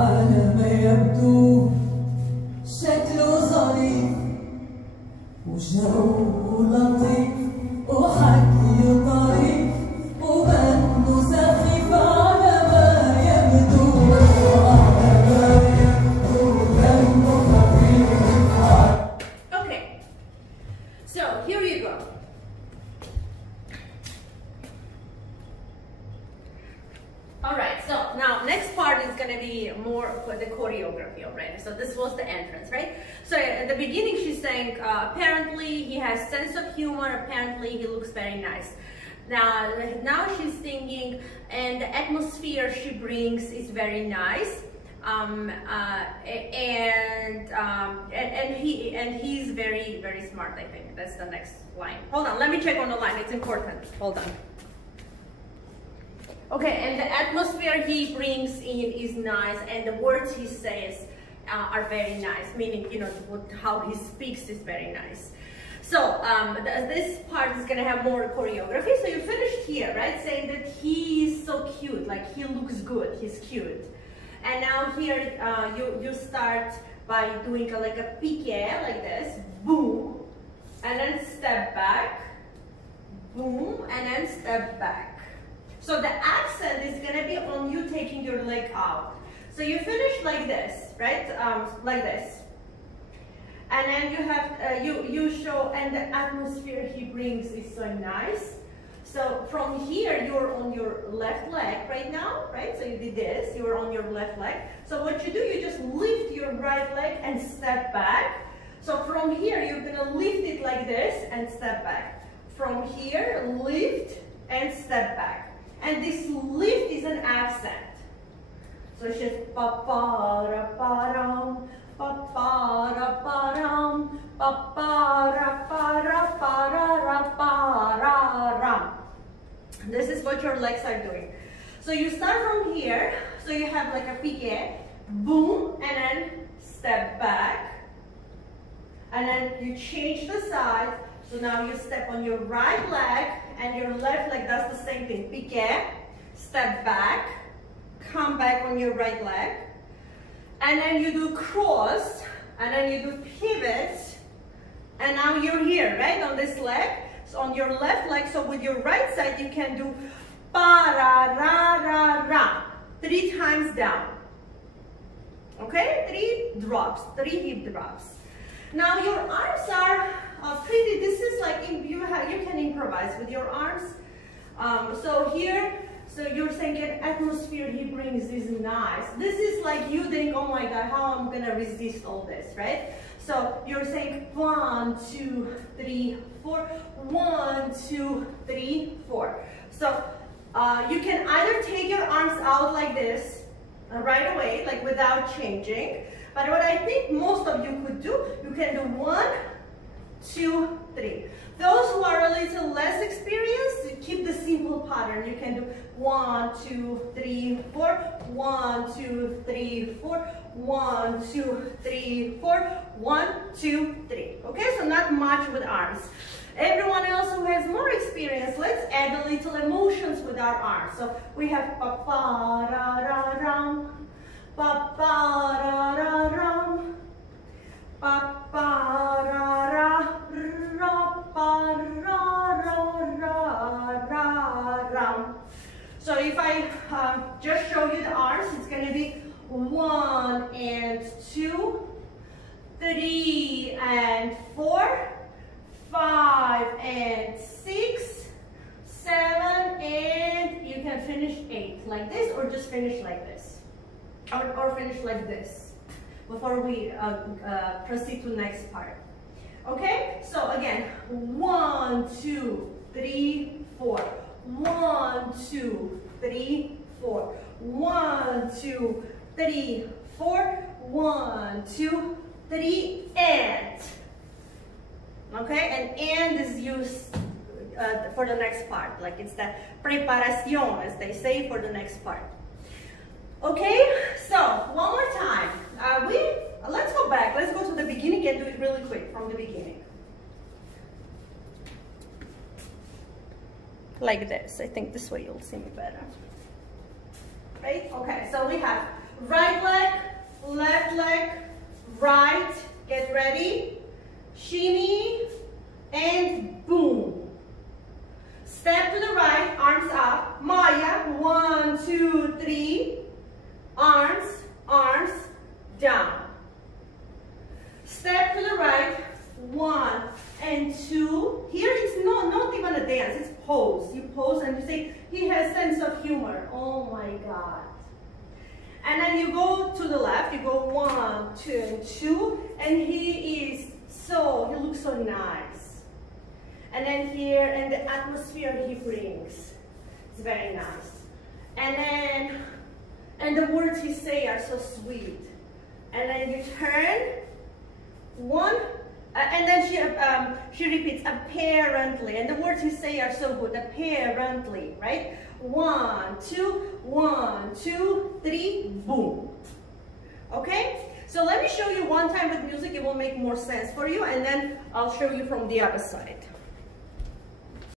على ما يبدو شكله ظريف وجو لطيف وحكي طريف وبنه سخيف على ما يبدو دمه خفيف. Okay, so here you go. Alright, so now next part is going to be more for the choreography already. So this was the entrance, right? So at the beginning she's saying apparently he has sense of humor, apparently he looks very nice. Now she's singing and the atmosphere she brings is very nice. And he's very smart, I think. That's the next line. Hold on, let me check on the line, it's important. Hold on. Okay, and the atmosphere he brings in is nice, and the words he says are very nice, meaning, you know, how he speaks is very nice. So this part is gonna have more choreography. So you finished here, right? Saying that he's so cute, like he looks good, he's cute. And now here you start by doing like a piqué, like this, boom, and then step back, boom, and then step back. So the accent is gonna be on you taking your leg out. So you finish like this, right? Like this. And then you have, you show, and the atmosphere he brings is so nice. So from here, you're on your left leg right now, right? So you did this, you're on your left leg. So what you do, you just lift your right leg and step back. So from here, you're gonna lift it like this and step back. From here, lift and step back. And this lift is an accent. So it's just pa-pa-ra-pa-ram, pa-pa-ra-pa-ram, pa-pa-ra-pa-ra-pa-ra-ra-pa-ra-ram. This is what your legs are doing. So you start from here, so you have like a piqué, boom, and then step back. And then you change the side, so now you step on your right leg, and your left leg does the same thing. Piqué, step back, come back on your right leg, and then you do cross, and then you do pivot, and now you're here, right, on this leg. So on your left leg, so with your right side, you can do pa-ra-ra-ra-ra, 3 times down. Okay, 3 drops, 3 hip drops. Now your arms are pretty, this is like, you can improvise with your arms. So here, so you're saying an atmosphere he brings is nice. This is like you think, oh my God, how I'm gonna resist all this, right? So you're saying 1, 2, 3, 4, 1, 2, 3, 4. So you can either take your arms out like this right away, like without changing. But what I think most of you could do, you can do 1, 2, 3. Those who are a little less experienced, keep the simple pattern. You can do 1, 2, 3, 4, 1, 2, 3, 4, 1, 2, 3, 4, 1, 2, 3. Okay, so not much with arms. Everyone else who has more experience, let's add a little emotions with our arms. So we have pa-pa-ra-ra-ram, pa-pa-ra-ra-ram, pa-pa-ra-ra-ra-pa-ra-ra-ra-ram. So if I just show you the arms, it's going to be 1 and 2, 3 and 4, 5 and 6, 7, and you can finish 8 like this, or just finish like this, or finish like this before we proceed to the next part. Okay, so again, 1, 2, 3, 4, 1, 2, 3, 4, 1, 2, 3, 4, 1, 2, 3, and. Okay, and is used for the next part, like it's the preparación, as they say, for the next part. Okay, so one more time. Let's go back. Let's go to the beginning and do it really quick from the beginning. Like this. I think this way you'll see me better. Right? Okay, so we have Right leg, left leg, right, get ready, shimmy, and boom. Step to the right, arms up, Maya, 1, 2, 3, arms, arms, down. Step to the right, 1 and 2. Here it's not even a dance, it's pose. You pose and you say, he has sense of humor. Oh my God. And then you go to the left, you go 1, 2, and 2, and he looks so nice. And then here, and the atmosphere he brings, it's very nice. And the words he say are so sweet. And then you turn, 1, and then she repeats, apparently, and the words he say are so good, apparently, right? 1, 2, 1, 2, 3, boom. Okay? So let me show you one time with music, it will make more sense for you, and then I'll show you from the other side.